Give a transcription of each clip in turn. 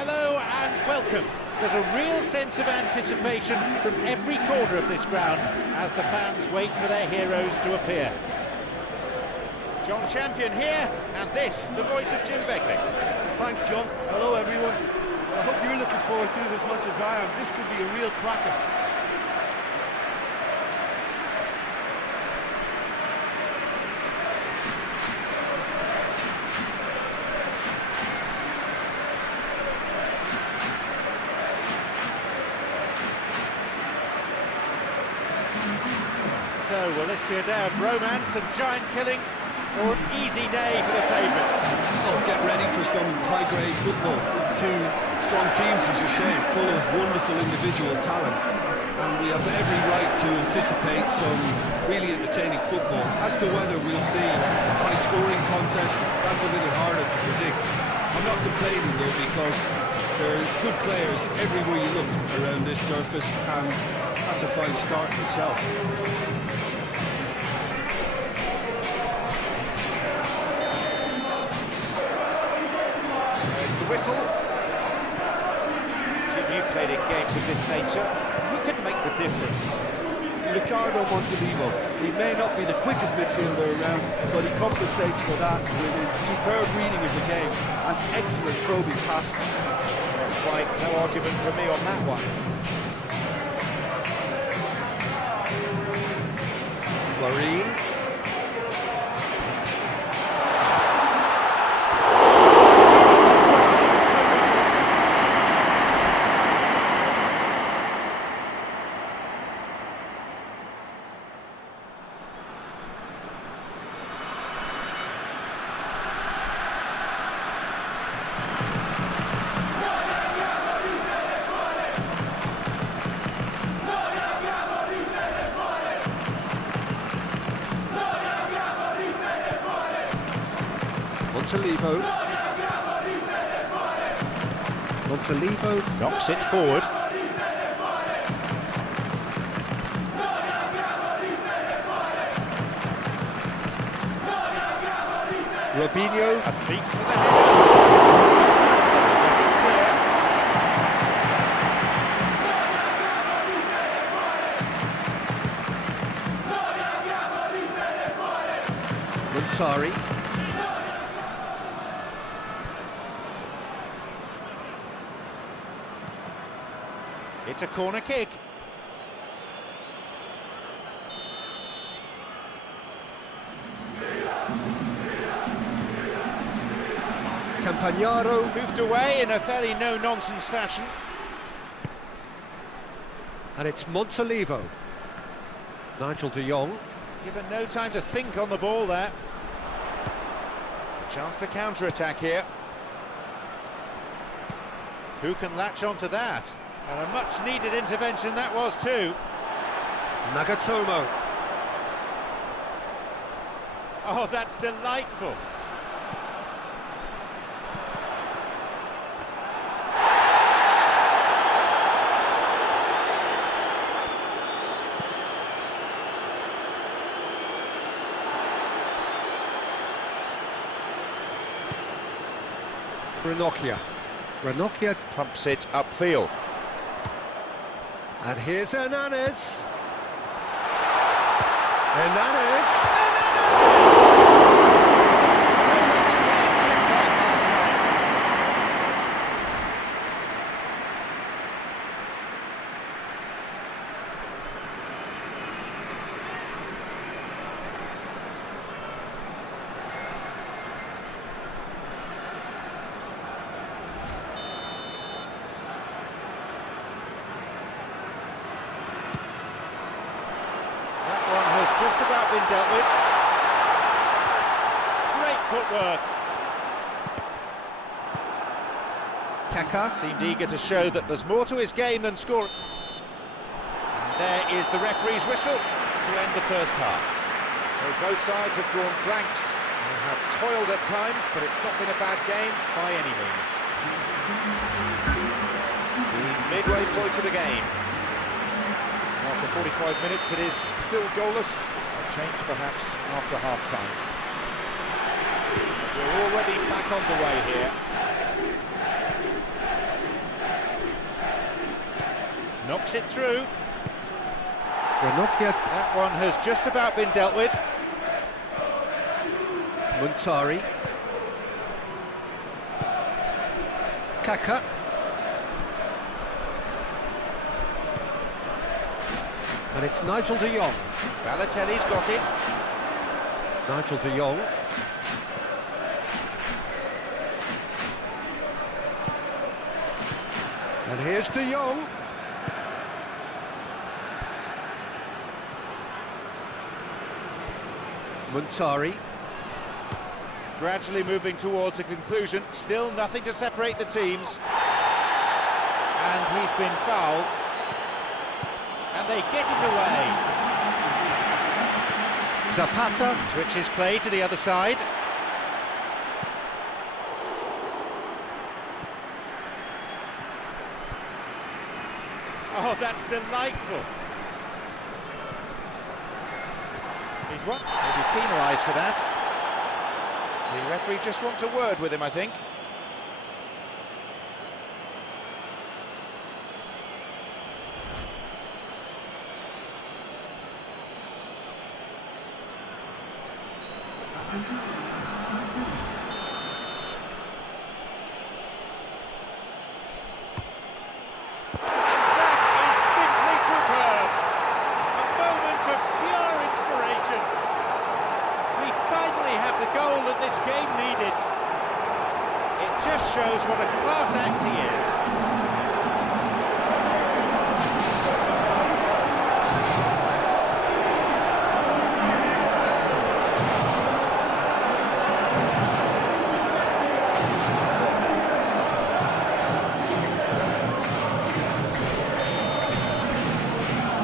Hello and welcome. There's a real sense of anticipation from every corner of this ground as the fans wait for their heroes to appear. John Champion here, and this, the voice of Jim Begley. Thanks, John. Hello, everyone. I hope you're looking forward to it as much as I am. This could be a real cracker. So, will this be a day of romance and giant killing, or an easy day for the favourites? Oh, get ready for some high-grade football. Two strong teams, as you say, full of wonderful individual talent. And we have every right to anticipate some really entertaining football. As to whether we'll see a high-scoring contest, that's a little harder to predict. I'm not complaining, though, because there are good players everywhere you look around this surface, and that's a fine start in itself. Whistle. Jim, you've played in games of this nature. Who can make the difference? Ricardo Montolivo. He may not be the quickest midfielder around, but he compensates for that with his superb reading of the game and excellent probing passes. Quite no argument for me on that one. Florine. Montolivo knocks it forward. Robinho. A beat for the header. Montari. It's a corner kick. Campagnaro. Moved away in a fairly no-nonsense fashion. And it's Montolivo. Nigel de Jong. Given no time to think on the ball there. A chance to counter-attack here. Who can latch onto that? And a much-needed intervention that was too. Nagatomo. Oh, that's delightful. Ranocchia Pumps it upfield. And here's Hernanes. Hernanes. Just like last time. Just about been dealt with. Great footwork. Kaka. Seemed eager to show that there's more to his game than scoring. And there is the referee's whistle to end the first half. So both sides have drawn blanks and have toiled at times, but it's not been a bad game by any means. The midway point of the game. After 45 minutes, it is still goalless. A change, perhaps, after half-time. We're already back on the way here. knocks it through. Ranocchia, That one has just about been dealt with. Muntari, Kaka, and it's Nigel de Jong. Balotelli's got it. Nigel de Jong. And here's de Jong. Muntari. Gradually moving towards a conclusion. Still nothing to separate the teams. And he's been fouled. And they get it away. Zapata. Switches play to the other side. Oh, that's delightful. He's what? He'll be penalised for that. The referee just wants a word with him, I think. The goal that this game needed. It just shows what a class act he is.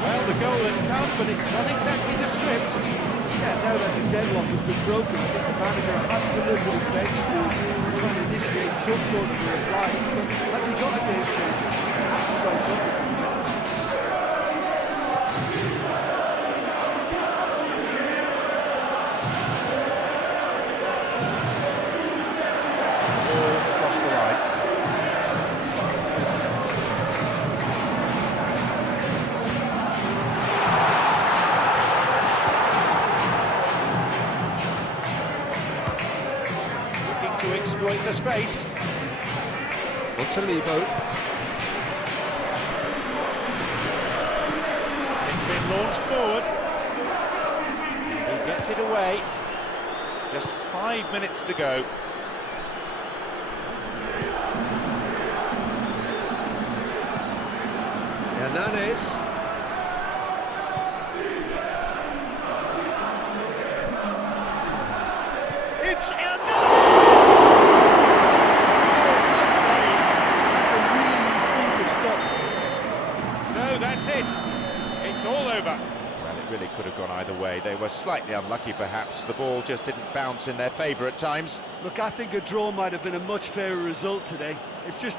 Well, the goal has come, but it's not exactly the script. Yeah, now that the deadlock has been broken, I think the manager has to look at his bench to try and initiate some sort of a reply. But has he got a game changer? He has to try something for the minute. Ball across the line. To exploit the space. Montalivo. It's been launched forward. He gets it away. Just 5 minutes to go. Hernanes. It's Hernanes! So that's it. It's all over. Well, it really could have gone either way. They were slightly unlucky, perhaps. The ball just didn't bounce in their favour at times. Look, I think a draw might have been a much fairer result today. It's just